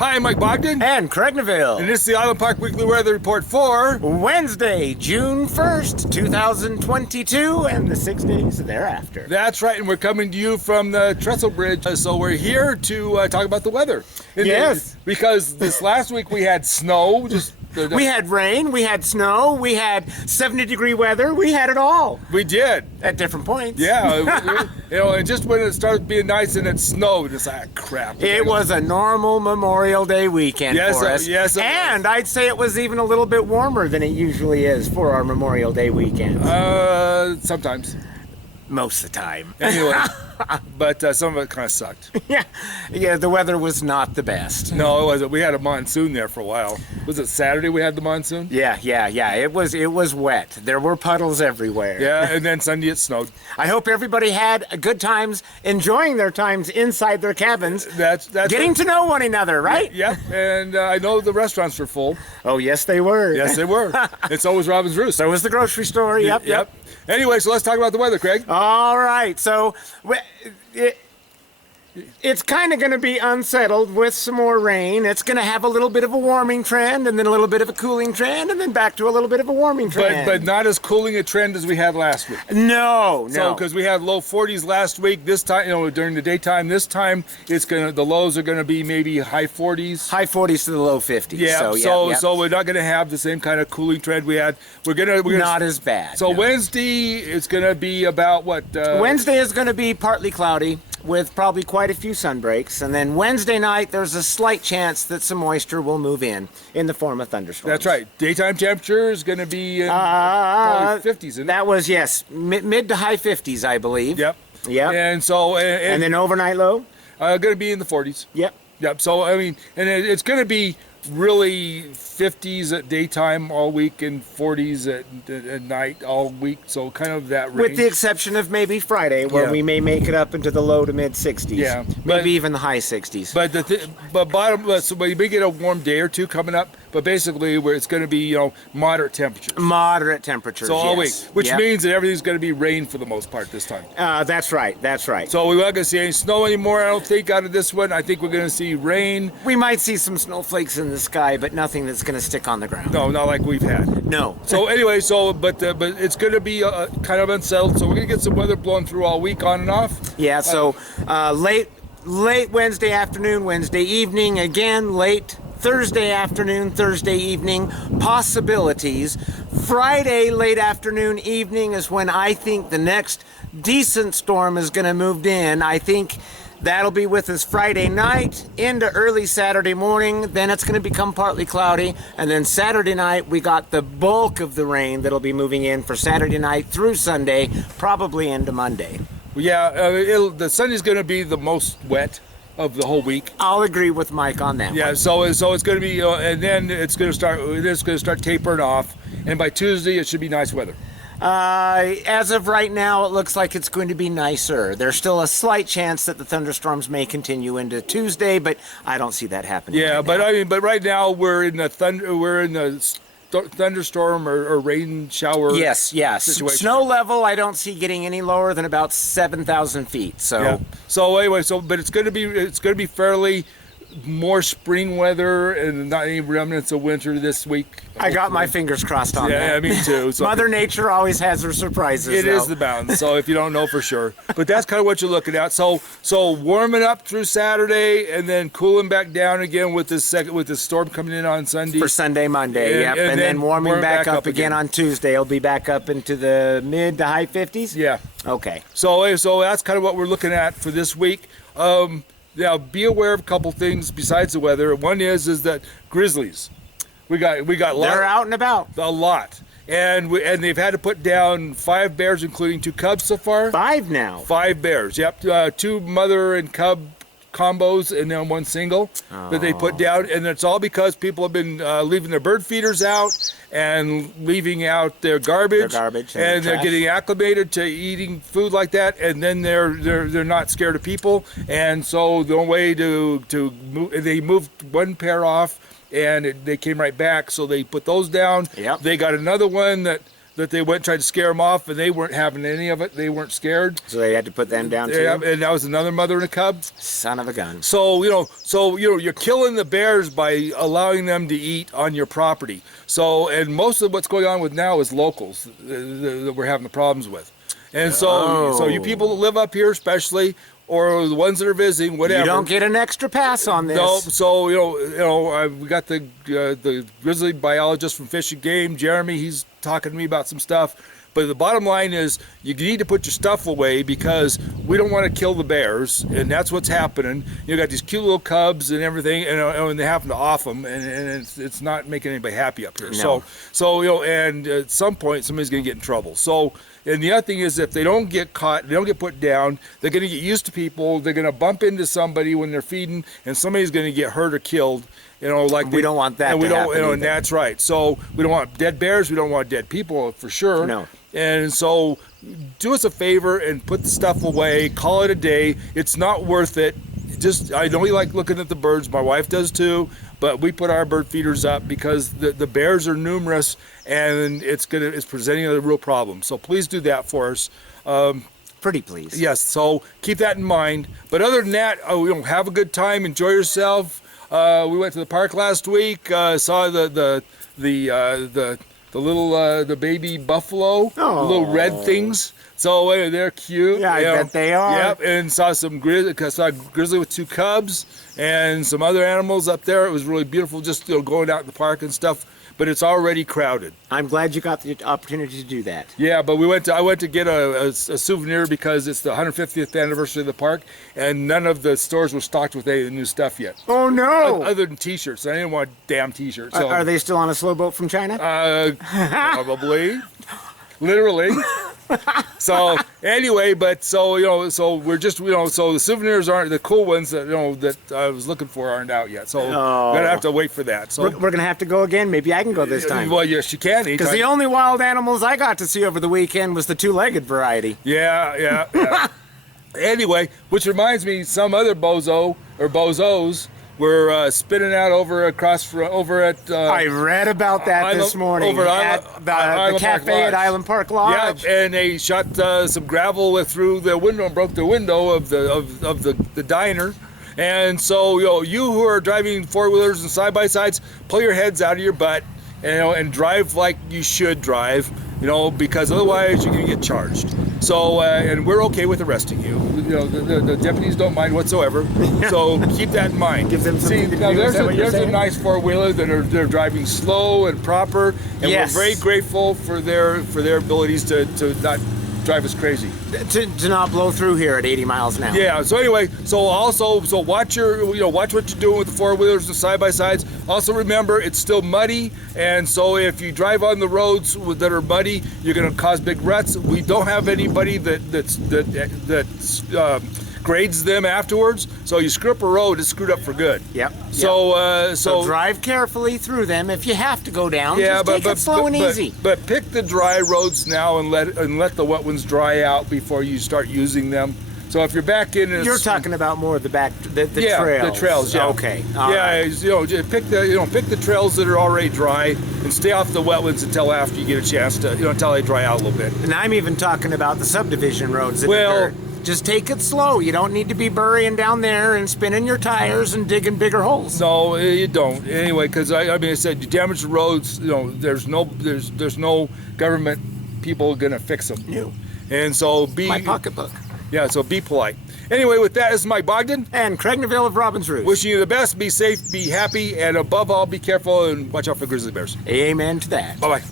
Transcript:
Hi, I'm Mike Bogden. And Craig Neville. And this is the Island Park Weekly Weather Report for Wednesday, June 1st, 2022, and the 6 days thereafter. That's right, and we're coming to you from the Trestle Bridge. So we're here to talk about the weather. Yes. Because this last week we had snow. We had rain, we had snow, we had 70-degree weather, we had it all. We did. At different points. Yeah. And just when it started being nice and it snowed, it's like, crap. It was a normal Memorial Day weekend for us. Yes, it and I'd say it was even a little bit warmer than it usually is for our Memorial Day weekend. Sometimes. Most of the time. Anyway, but some of it kind of sucked. Yeah, the weather was not the best. No, it wasn't. We had a monsoon there for a while. Was it Saturday we had the monsoon? Yeah. It was wet. There were puddles everywhere. Yeah, and then Sunday it snowed. I hope everybody had good times, enjoying their times inside their cabins. That's getting to know one another, right? Yeah, and I know the restaurants were full. Oh, yes, they were. Yes, they were. And so was Robin's Roost. So was the grocery store. Yep. Anyway, so let's talk about the weather, Craig. All right. So it's kind of going to be unsettled with some more rain. It's going to have a little bit of a warming trend, and then a little bit of a cooling trend, and then back to a little bit of a warming trend. But not as cooling a trend as we had last week. No. So because we had low 40s last week, this time, during the daytime, this time the lows are going to be maybe high 40s. High 40s to the low 50s. Yeah. So we're not going to have the same kind of cooling trend we had. We're gonna not as bad. So no. Wednesday it's going to be about what? Wednesday is going to be partly cloudy, with probably quite a few sun breaks. And then Wednesday night, there's a slight chance that some moisture will move in the form of thunderstorms. That's right. Daytime temperature is going to be in probably 50s, isn't it? That was, yes, mid to high 50s, I believe. Yep. And so... And then overnight low? Going to be in the 40s. Yep. So, I mean, and it's going to be really 50s at daytime all week and 40s at night all week, so kind of that range. With the exception of maybe Friday, where we may make it up into the low to mid 60s. Yeah, maybe even the high 60s. So we may get a warm day or two coming up, but basically where it's going to be moderate temperatures. Moderate temperatures. So all week, which means that everything's going to be rain for the most part this time. That's right. So we're not going to see any snow anymore, I don't think, out of this one. I think we're going to see rain. We might see some snowflakes in the sky, but nothing that's going to stick on the ground. No, not like we've had. No. So anyway, but it's going to be kind of unsettled. So we're going to get some weather blowing through all week on and off. Yeah. So late Wednesday afternoon, Wednesday evening, again late Thursday afternoon, Thursday evening, possibilities. Friday late afternoon, evening is when I think the next decent storm is going to move in. I think that'll be with us Friday night into early Saturday morning. Then it's going to become partly cloudy. And then Saturday night, we got the bulk of the rain that'll be moving in for Saturday night through Sunday, probably into Monday. Yeah, the Sunday's going to be the most wet of the whole week. I'll agree with Mike on that. Yeah, one. so it's going to be, and then it's going to start tapering off. And by Tuesday, it should be nice weather. As of right now, it looks like it's going to be nicer. There's still a slight chance that the thunderstorms may continue into Tuesday, but I don't see that happening. Yeah, right but now. but right now we're in the thunderstorm or rain shower. Yes. Situation. Snow level, I don't see getting any lower than about 7,000 feet. So. Yeah. So anyway, but it's going to be fairly more spring weather and not any remnants of winter this week. I got my fingers crossed on that. Yeah, me too. So Mother Nature always has her surprises. It is the bound, so if you don't know for sure. But that's kind of what you're looking at. So warming up through Saturday and then cooling back down again with the storm coming in on Sunday. For Sunday, Monday, and then warming back up again on Tuesday. It'll be back up into the mid to high 50s? Yeah. Okay. So that's kind of what we're looking at for this week. Now, be aware of a couple things besides the weather. One is that grizzlies. We got They're out and about. A lot. And they've had to put down 5 bears, including 2 cubs so far. 5 now. 5 bears. Yep. 2 mother and cub combos and then 1 single that they put down, and it's all because people have been leaving their bird feeders out and leaving out their garbage, and they're getting acclimated to eating food like that, and then they're not scared of people, and so the only way to move, they moved 1 pair off, and they came right back, so they put those down. Yep. They got another one that that they went and tried to scare them off, and they weren't having any of it. They weren't scared. So they had to put them down too. Yeah, and that was another mother and a cub. Son of a gun. So you're killing the bears by allowing them to eat on your property. So, and most of what's going on with now is locals that we're having the problems with. And so you people that live up here, especially, or the ones that are visiting, whatever. You don't get an extra pass on this. No, so we got the grizzly biologist from Fish and Game, Jeremy. He's talking to me about some stuff. But the bottom line is, you need to put your stuff away because we don't want to kill the bears, and that's what's happening. You got these cute little cubs and everything, and they happen to off them, and it's not making anybody happy up here. No. So and at some point somebody's going to get in trouble. So, and the other thing is, if they don't get caught, they don't get put down, they're going to get used to people. They're going to bump into somebody when they're feeding, and somebody's going to get hurt or killed. We don't want that. And we to don't, happen and that's right. So we don't want dead bears. We don't want dead people for sure. No. And so, do us a favor and put the stuff away. Call it a day. It's not worth it. I know you like looking at the birds. My wife does too. But we put our bird feeders up because the bears are numerous, and it's presenting a real problem. So please do that for us. Pretty please. Yes. So keep that in mind. But other than that, have a good time. Enjoy yourself. We went to the park last week. Saw the little the baby buffalo, the little red things. So they're cute. Yeah, I bet they are. Yep, and saw grizzly with 2 cubs and some other animals up there. It was really beautiful, just going out in the park and stuff. But it's already crowded. I'm glad you got the opportunity to do that. Yeah, but I went to get a souvenir because it's the 150th anniversary of the park, and none of the stores were stocked with any of the new stuff yet. Oh no! Other than T-shirts, I didn't want damn T-shirts. So. Are they still on a slow boat from China? Probably, literally. So anyway, but so we're just so the souvenirs aren't the cool ones that that I was looking for aren't out yet. So we're gonna have to wait for that. So we're gonna have to go again. Maybe I can go this time. Well, yes, you can. Because the only wild animals I got to see over the weekend was the 2-legged variety. Yeah. Anyway, which reminds me, some other bozo or bozos were spinning out over at. I read about that this morning over at the cafe at Island Park Lodge. Yeah, and they shot some gravel through the window and broke the window of the diner. And so you who are driving 4-wheelers and side-by-sides, pull your heads out of your butt, and drive like you should drive. Because otherwise you're going to get charged. So, and we're okay with arresting you. The deputies don't mind whatsoever. So keep that in mind. Give them something to do. There's a nice 4-wheeler that they're driving slow and proper, and we're very grateful for their abilities to not drive us crazy. To not blow through here at 80 miles an hour. Yeah. So anyway, so watch watch what you're doing with the 4-wheelers and side-by-sides. Also remember, it's still muddy, and so if you drive on the roads that are muddy, you're going to cause big ruts. We don't have anybody that grades them afterwards. So you screw up a road, it's screwed up for good. Yep. So drive carefully through them. If you have to go down, just take it slow and easy. But pick the dry roads now and let the wet ones dry out before you start using them. So if you're back in, you're talking about more of the trails. The trails. Yeah. Okay. Just pick the trails that are already dry and stay off the wet ones until after you get a chance to until they dry out a little bit. And I'm even talking about the subdivision roads. Just take it slow. You don't need to be burying down there and spinning your tires and digging bigger holes. No, you don't. Anyway, because I said, you damage the roads. There's no government people gonna fix them. No. And so my pocketbook. Yeah, so be polite. Anyway, with that, this is Mike Bogden. And Craig Neville of Robin's Roost. Wishing you the best, be safe, be happy, and above all, be careful and watch out for grizzly bears. Amen to that. Bye-bye.